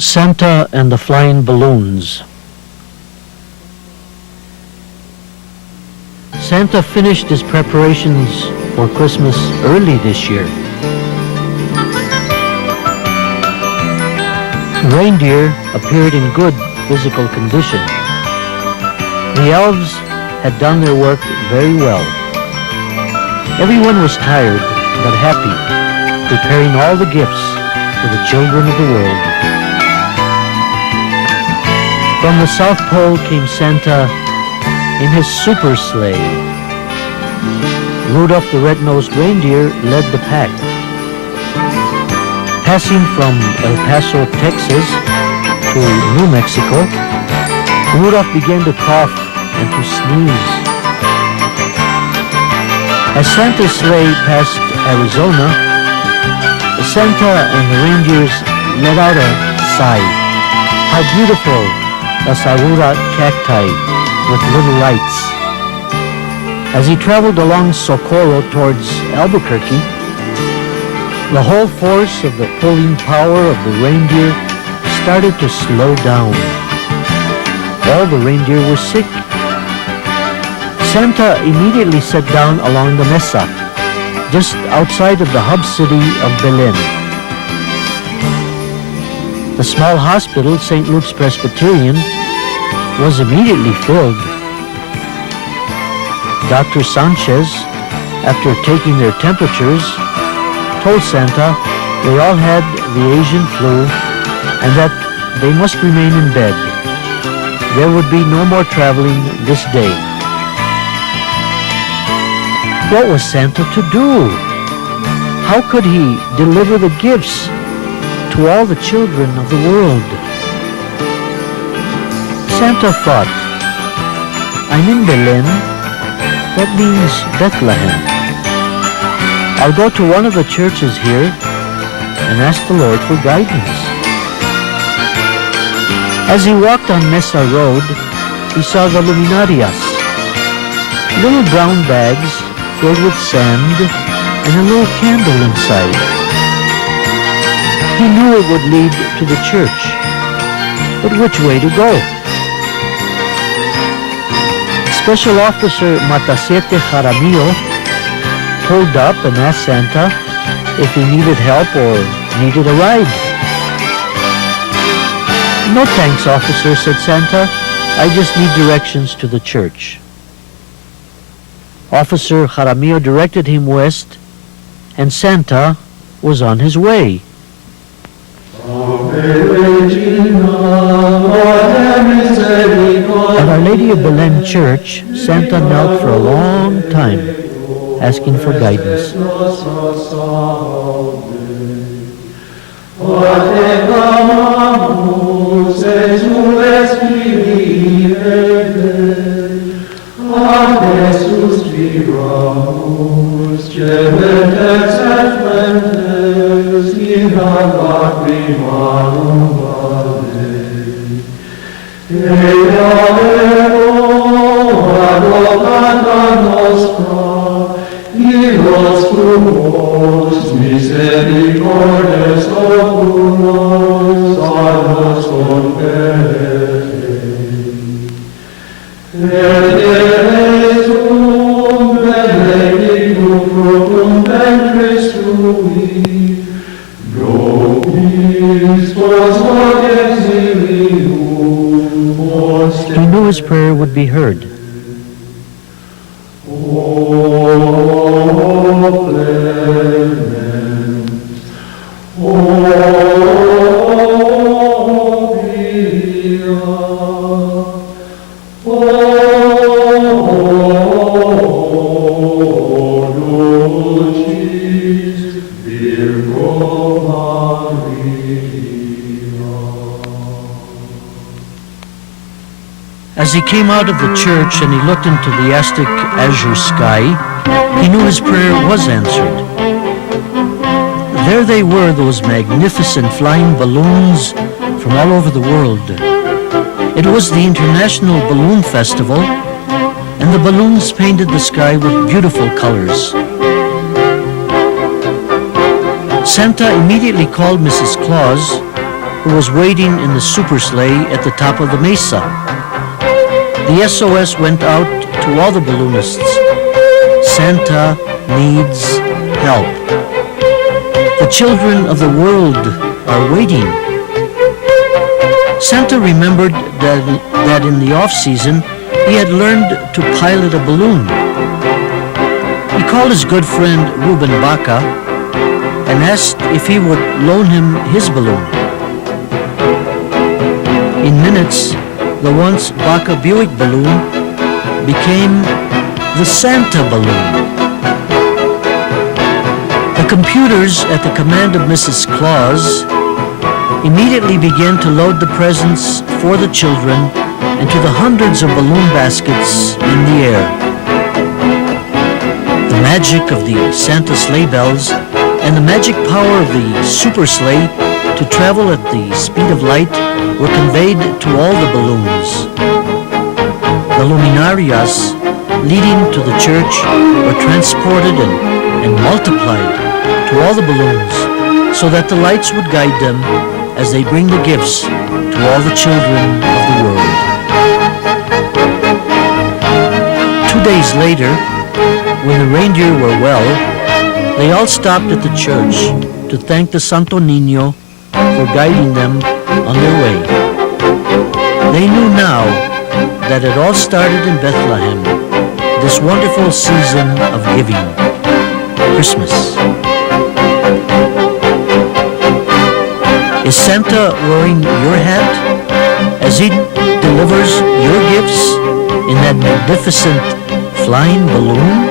Santa and the Flying Balloons. Santa finished his preparations for Christmas early this year. The reindeer appeared in good physical condition. The elves had done their work very well. Everyone was tired but happy, preparing all the gifts for the children of the world. From the South Pole came Santa in his super sleigh. Rudolph the red-nosed reindeer led the pack. Passing from El Paso, Texas to New Mexico, Rudolph began to cough and to sneeze. As Santa's sleigh passed Arizona, Santa and the reindeers let out a sigh. How beautiful the Saguaro cacti with little lights. As he traveled along Socorro towards Albuquerque, the whole force of the pulling power of the reindeer started to slow down. All the reindeer were sick. Santa immediately sat down along the mesa, just outside of the hub city of Belen. The small hospital, St. Luke's Presbyterian, was immediately filled. Dr. Sanchez, after taking their temperatures, told Santa they all had the Asian flu and that they must remain in bed. There would be no more traveling this day. What was Santa to do? How could he deliver the gifts to all the children of the world? Santa thought, I'm in Belen. That means Bethlehem. I'll go to one of the churches here and ask the Lord for guidance. As he walked on Mesa Road, he saw the luminarias, little brown bags filled with sand and a little candle inside. He knew it would lead to the church, but which way to go? Special Officer Matasete Jaramillo pulled up and asked Santa if he needed help or needed a ride. No thanks, officer, said Santa. I just need directions to the church. Officer Jaramillo directed him west, and Santa was on his way. At Our Lady of Belen Church, Santa knelt for a long time, asking for guidance. He knew his prayer would be heard. As he came out of the church and he looked into the Aztec azure sky, he knew his prayer was answered. There they were, those magnificent flying balloons from all over the world. It was the International Balloon Festival, and the balloons painted the sky with beautiful colors. Santa immediately called Mrs. Claus who was waiting in the super sleigh at the top of the mesa. The SOS went out to all the balloonists. Santa needs help. The children of the world are waiting. Santa remembered that in the off-season he had learned to pilot a balloon. He called his good friend Rubin Baca and asked if he would loan him his balloon. In minutes, the once Baca Buick balloon became the Santa balloon. The computers at the command of Mrs. Claus immediately began to load the presents for the children into the hundreds of balloon baskets in the air. The magic of the Santa sleigh bells and the magic power of the super sleigh to travel at the speed of light were conveyed to all the balloons. The luminarias leading to the church were transported and multiplied to all the balloons so that the lights would guide them as they bring the gifts to all the children of the world. 2 days later, when the reindeer were well, they all stopped at the church to thank the Santo Niño for guiding them on their way. They knew now that it all started in Bethlehem, this wonderful season of giving, Christmas. Is Santa wearing your hat as he delivers your gifts in that magnificent flying balloon?